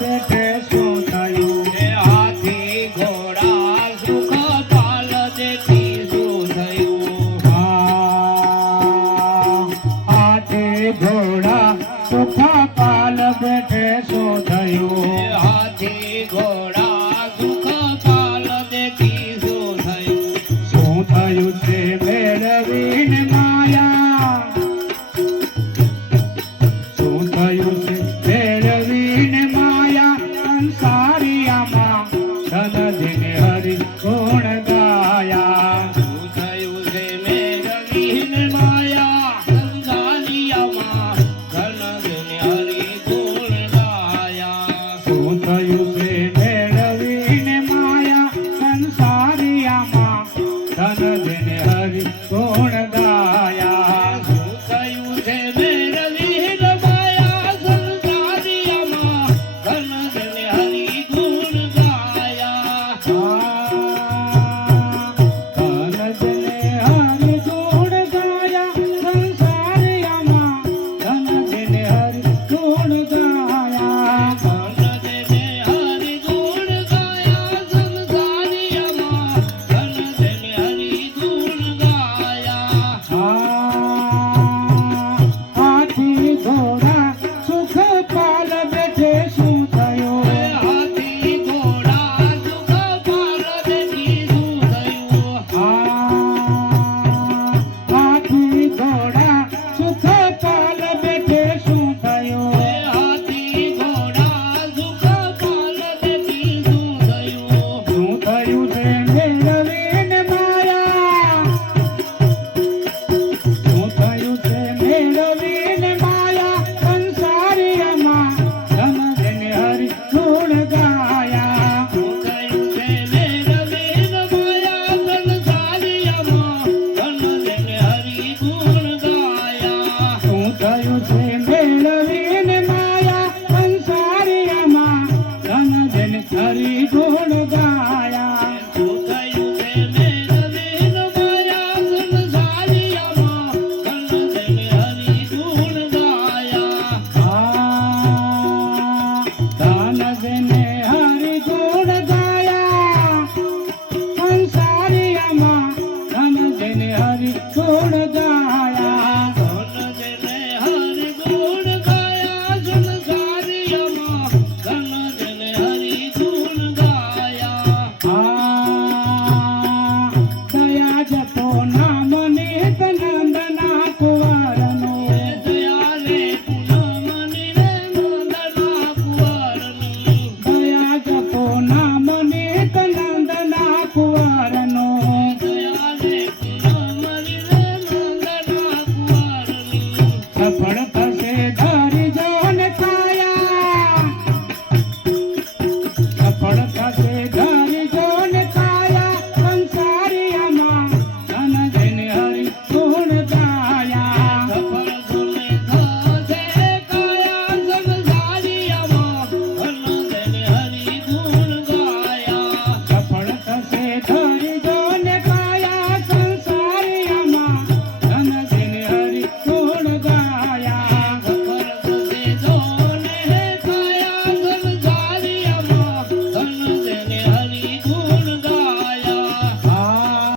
બેઠે શું થયું? હાથી ઘોડા સુખ પાલ દેખી શું થયું? હાથી ઘોડા સુખ પાલ બેઠે શું થયું? હાથી ઘોડા સુખ પાલ દેખી શું થયું? શું થયું છે મેળવીને માયા? શું થયું છે મેળવીને માયા? સંસારિયામાં ધનધીને હરિ ગુણ ગાયા. શું થયું છે મેળવીને માયા? સંસારિયામાં ધનધીને હરિ ગુણ ગાયા. શું થયું છે મેળવીને માયા? સંસારિયામાં ધનધીને હરિ ગુણ ગાયા. શું થયું છે મેળવીને માયા? સંસારિયામાં ધનધીને હરિ ગુણ ગાયા. ધનધીને હરિ ગુણ ગાયા. સંસારિયામાં ધનધીને હરિ ગુણ ગાયા. ધનધીને હરિ ગુણ ગાયા. સંસારિયામાં ધનધીને હરિ ગુણ ગાયા. હાથી ઘોડા સુખ પાલ બેઠે શું થયું? હાથી ઘોડા સુખ પાલ દેખી શું થયું? હાથી ઘોડા સુખ પાલ બેઠે શું થયું? હાથી ઘોડા સુખ પાલ દેખી શું થયું? શું થયું છે મેળવીને માયા? શું થયું છે મેળવીને માયા? સંસારિયામાં ધનધીને હરિ ગુણ ગાયા. શું થયું છે મેળવીને માયા? સંસારિયામાં ધનધીને હરિ ગુણ ગાયા. શું થયું છે મેળવીને માયા? સંસારિયામાં ધનધીને હરિ ગુણ ગાયા. શું થયું છે મેળવીને માયા? સંસારિયામાં ધનધીને હરિ ગુણ ગાયા. ધનધીને હરિ ગુણ ગાયા. સંસારિયામાં ધનધીને હરિ ગુણ ગાયા. ધનધીને હરિ ગુણ ગાયા. સંસારિયામાં ધનધીને હરિ ગુણ ગાયા. દયા જતો નામ નિત નંદના કુંવરનો. દયાલે પૂનમની રે નંદના કુંવરની. દયા જતો નામ નિત નંદના કુંવરનો. દયાલે પૂનમની રે નંદના કુંવરની. સફળ